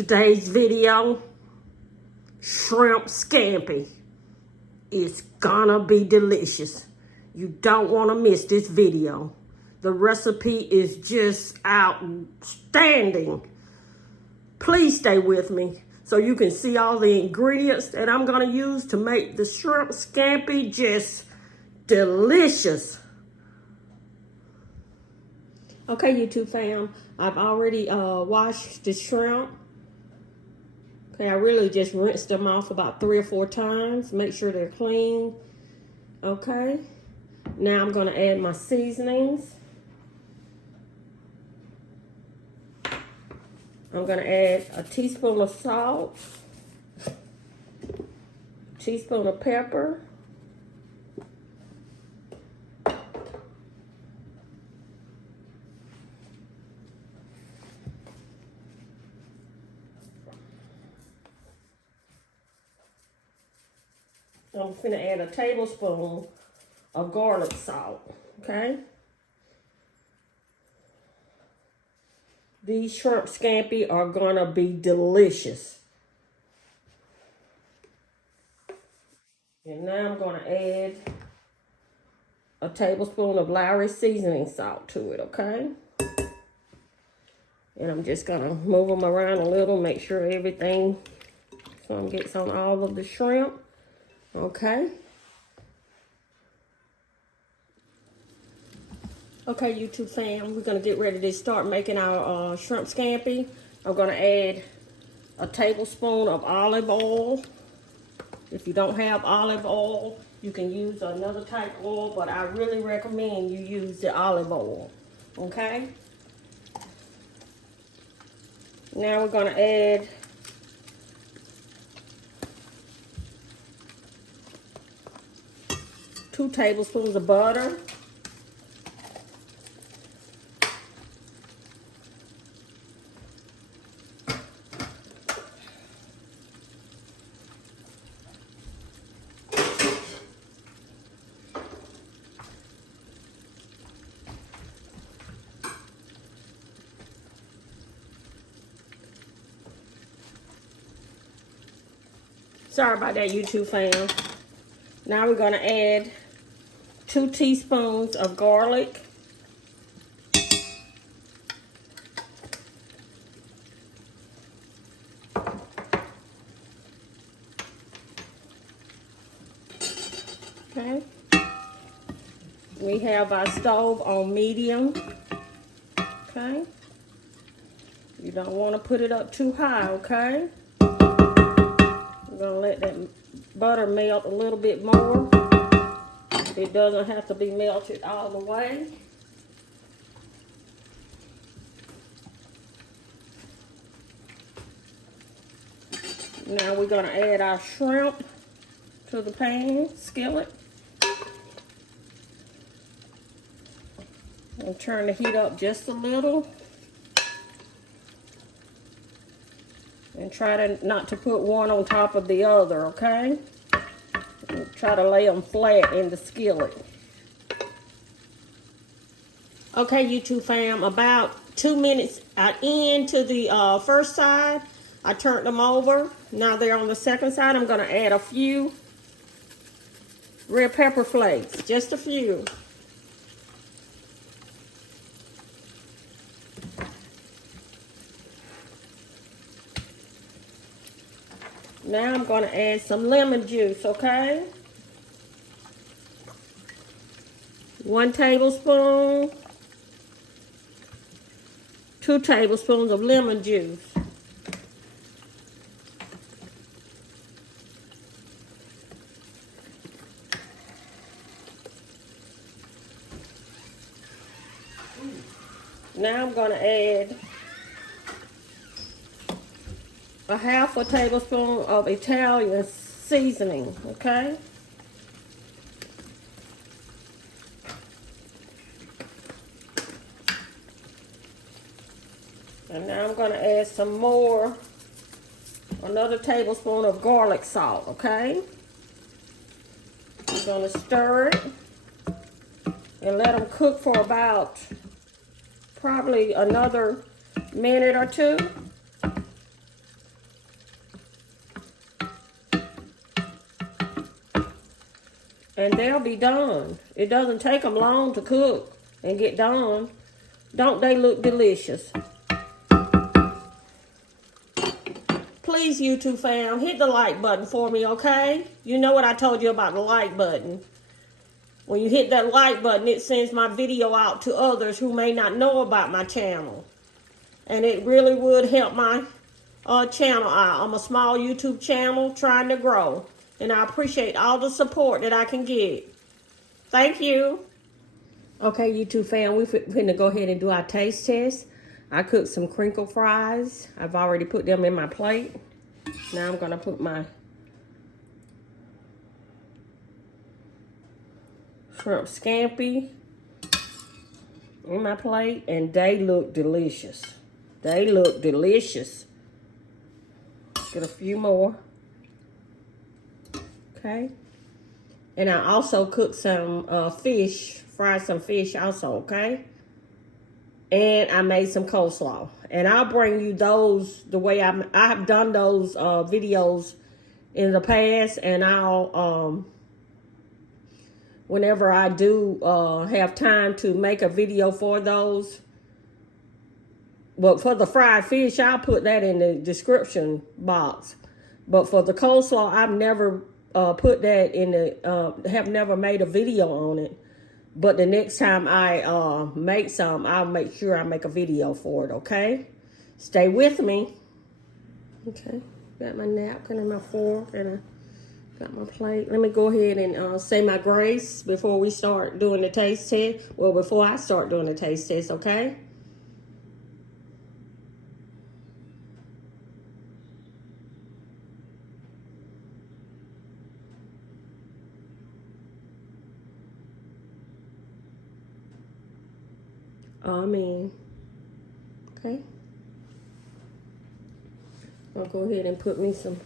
Today's video, shrimp scampi. It's gonna be delicious. You don't want to miss this video. The recipe is just outstanding. Please stay with me so you can see all the ingredients that I'm gonna use to make the shrimp scampi just delicious. Okay, YouTube fam, I've already washed the shrimp. Okay, I really just rinsed them off about 3 or 4 times. Make sure they're clean. Okay, now I'm gonna add my seasonings. I'm gonna add a teaspoon of salt, a teaspoon of pepper, I'm gonna add a tablespoon of garlic salt, okay? These shrimp scampi are gonna be delicious. And now I'm gonna add a tablespoon of Lowry seasoning salt to it, okay? And I'm just gonna move them around a little, make sure everything gets on all of the shrimp. Okay. Okay, YouTube fam, we're gonna get ready to start making our shrimp scampi. I'm gonna add a tablespoon of olive oil. If you don't have olive oil, you can use another type of oil, but I really recommend you use the olive oil. Okay. Now we're gonna add 2 tablespoons of butter. Sorry about that, YouTube fam. Now we're gonna add 2 teaspoons of garlic. Okay. We have our stove on medium. Okay. You don't want to put it up too high, okay? We're gonna let that butter melt a little bit more. It doesn't have to be melted all the way. Now we're going to add our shrimp to the pan, skillet. And turn the heat up just a little. And try not to put one on top of the other, okay? Try to lay them flat in the skillet. Okay, YouTube fam, about 2 minutes into the first side, I turned them over. Now they're on the second side. I'm gonna add a few red pepper flakes, just a few. Now I'm gonna add some lemon juice, okay? 1 tablespoon, 2 tablespoons of lemon juice. Now I'm going to add a 1/2 tablespoon of Italian seasoning, okay? And now I'm going to add some more, another tablespoon of garlic salt, okay? I'm going to stir it and let them cook for about probably another minute or two. and they'll be done. It doesn't take them long to cook and get done. Don't they look delicious? Please, YouTube fam, hit the like button for me, okay? You know what I told you about the like button. When you hit that like button, it sends my video out to others who may not know about my channel. And it really would help my channel out. I'm a small YouTube channel trying to grow. And I appreciate all the support that I can get. Thank you. Okay, YouTube fam, we're finna go ahead and do our taste test. I cooked some crinkle fries. I've already put them in my plate. Now I'm gonna put my shrimp scampi in my plate, and they look delicious. They look delicious. Get a few more. Okay. And I also cooked some fish, fried some fish also, okay? And I made some coleslaw. And I'll bring you those the way I have done those videos in the past, and I'll whenever I do have time to make a video for those. But for the fried fish, I'll put that in the description box. But for the coleslaw, I've never put that in the, have never made a video on it. But the next time I make some, I'll make sure I make a video for it, okay? Stay with me. Okay, got my napkin and my fork, and I got my plate. Let me go ahead and say my grace before we start doing the taste test. Well, before I start doing the taste test, okay? Amen. Okay. I'll go ahead and put me some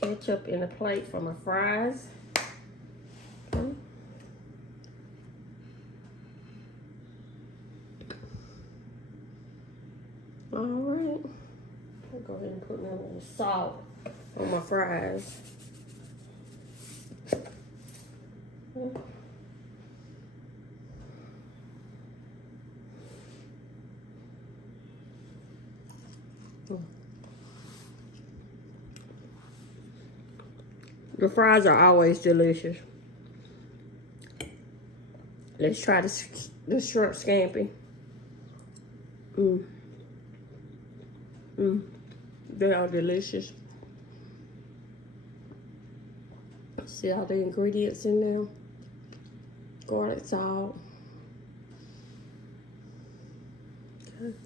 ketchup in a plate for my fries. Okay. All right. I'll go ahead and put my little salt on my fries. Okay. The fries are always delicious. Let's try the shrimp scampi. They are delicious. See all the ingredients in there. Garlic salt. Okay.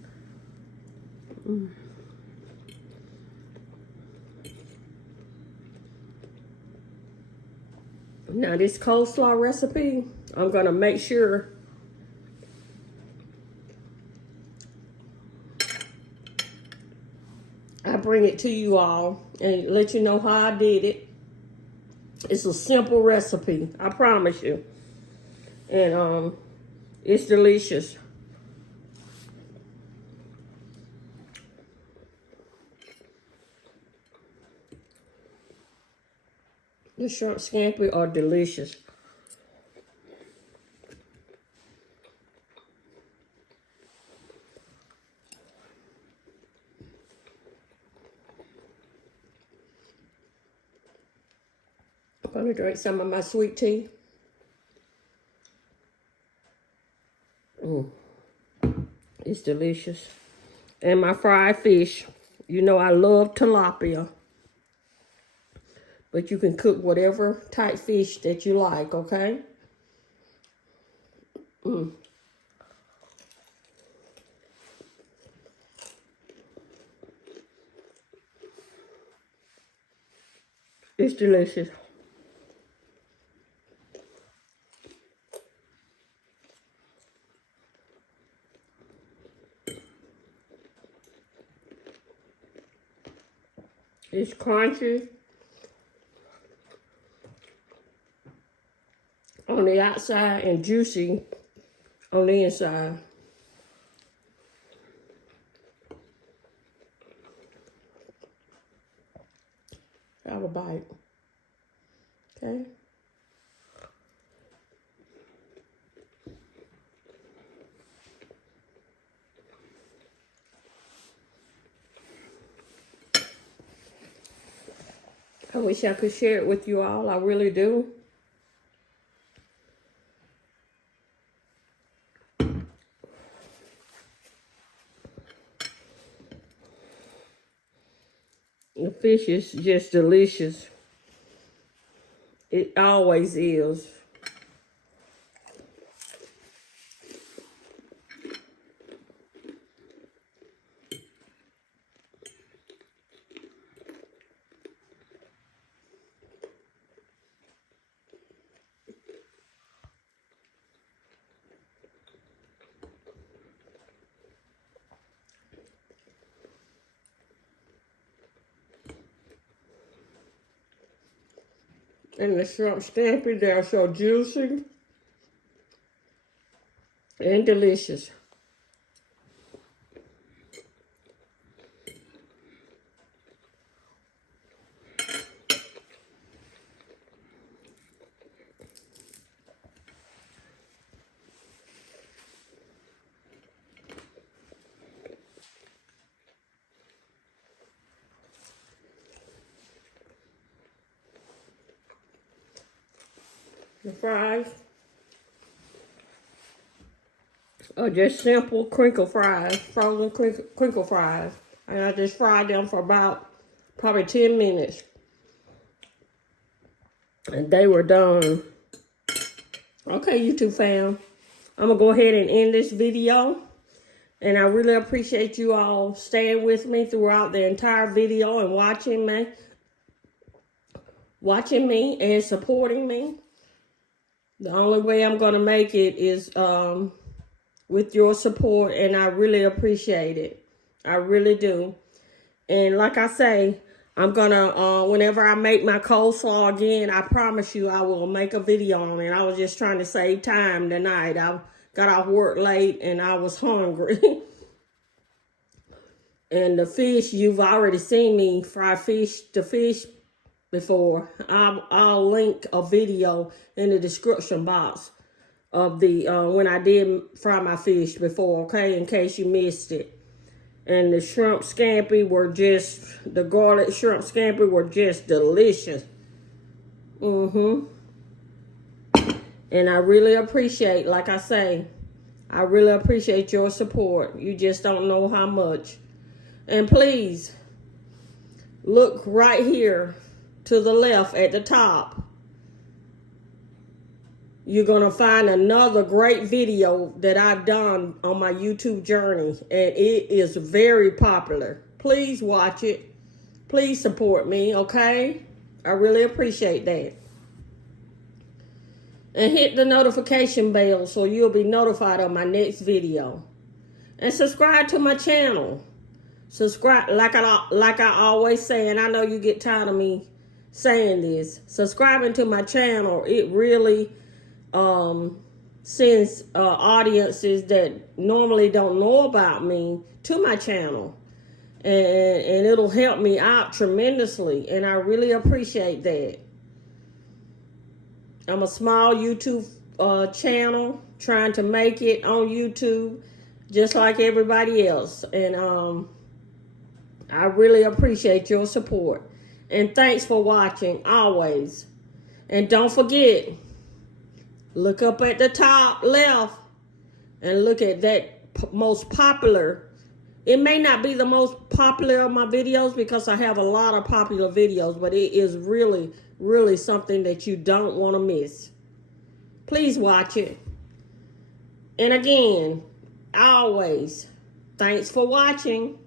Now this coleslaw recipe, I'm gonna make sure I bring it to you all and let you know how I did it. It's a simple recipe, I promise you. And it's delicious. The shrimp scampi are delicious. I'm gonna drink some of my sweet tea. It's delicious. And my fried fish. You know I love tilapia. But you can cook whatever type fish that you like, okay? It's delicious. It's crunchy on the outside and juicy on the inside. Have a bite. Okay. I wish I could share it with you all. I really do. The fish is just delicious. It always is. And the shrimp scampi, they're so juicy and delicious. The fries are just simple crinkle fries, frozen crinkle fries. And I just fried them for about probably 10 minutes. And they were done. Okay, YouTube fam. I'm going to go ahead and end this video. And I really appreciate you all staying with me throughout the entire video and watching me and supporting me. The only way I'm going to make it is with your support, and I really appreciate it. I really do. And like I say, I'm going to, whenever I make my coleslaw again, I promise you I will make a video on it. I was just trying to save time tonight. I got off work late, and I was hungry. And the fish, you've already seen me fry the fish before. I'll link a video in the description box of the when I did fry my fish before, okay, in case you missed it. And the shrimp scampi were just, the garlic shrimp scampi were just delicious. And I really appreciate, like I say, I really appreciate your support. You just don't know how much. And please, look right here to the left at the top. You're going to find another great video that I've done on my YouTube journey. And it is very popular. Please watch it. Please support me, okay? I really appreciate that. And hit the notification bell so you'll be notified of my next video. And subscribe to my channel. Subscribe, like I always say, and I know you get tired of me saying this. Subscribing to my channel, it really sends audiences that normally don't know about me to my channel. And it'll help me out tremendously. And I really appreciate that. I'm a small YouTube channel trying to make it on YouTube just like everybody else. And I really appreciate your support. And thanks for watching always. And don't forget, look up at the top left and look at that most popular. It may not be the most popular of my videos because I have a lot of popular videos, but it is really, really something that you don't want to miss. Please watch it. And again, always, thanks for watching.